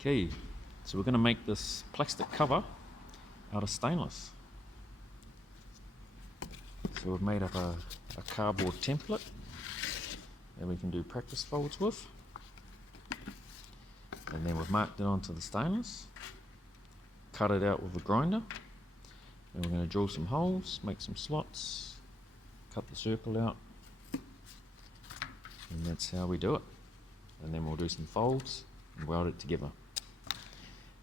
Okay, so we're going to make this plastic cover out of stainless. So we've made up a cardboard template that we can do practice folds with. And then we've marked it onto the stainless, cut it out with a grinder, and we're going to drill some holes, make some slots, cut the circle out, and that's how we do it. And then we'll do some folds and weld it together.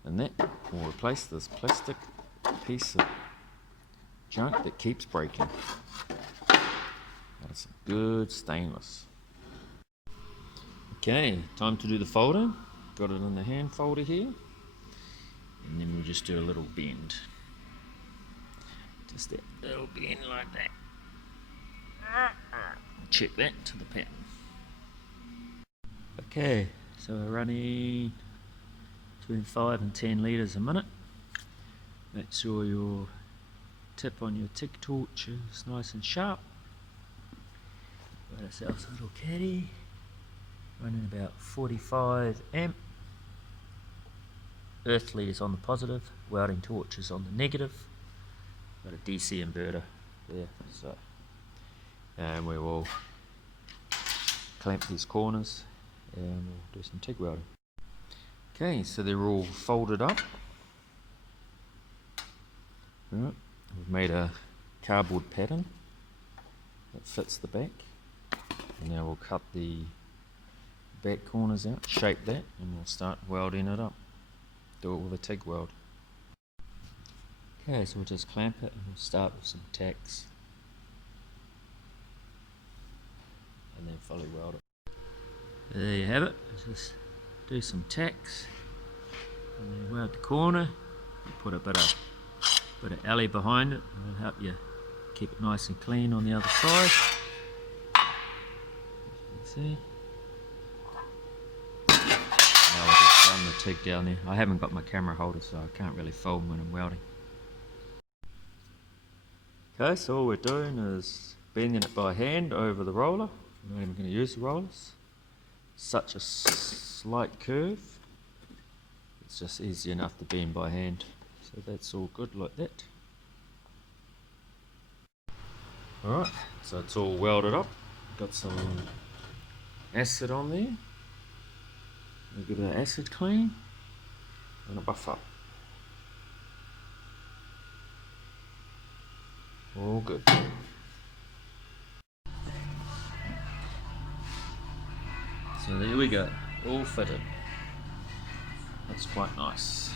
And that will replace this plastic piece of junk that keeps breaking. That is some good stainless. Okay, time to do the folding. Got it in the hand folder here. And then we'll just do a little bend. Just that little bend like that. Check that to the pattern. Okay, so we're running between 5 and 10 litres a minute. Make sure your tip on your TIG torch is nice and sharp. Got ourselves a little caddy, running about 45 amp. Earth lead is on the positive, welding torch is on the negative. Got a DC inverter there, so and we will clamp these corners and we'll do some TIG welding. Okay, so they're all folded up. Right, we've made a cardboard pattern that fits the back. And now we'll cut the back corners out, shape that, and we'll start welding it up. Do it with a TIG weld. Okay, so we'll just clamp it and we'll start with some tacks. And then fully weld it. There you have it. Just do some tacks and then weld the corner. Put a bit of alley behind it. It'll help you keep it nice and clean on the other side. As you can see. Now I'll just run the TIG down there. I haven't got my camera holder, so I can't really film when I'm welding. Okay, so all we're doing is bending it by hand over the roller. We're not even going to use the rollers. Such a slight curve. It's just easy enough to bend by hand. So that's all good like that. Alright, so it's all welded up. Got some acid on there. We'll give it an acid clean and a buff up. All good. So there we go, all fitted. That's quite nice.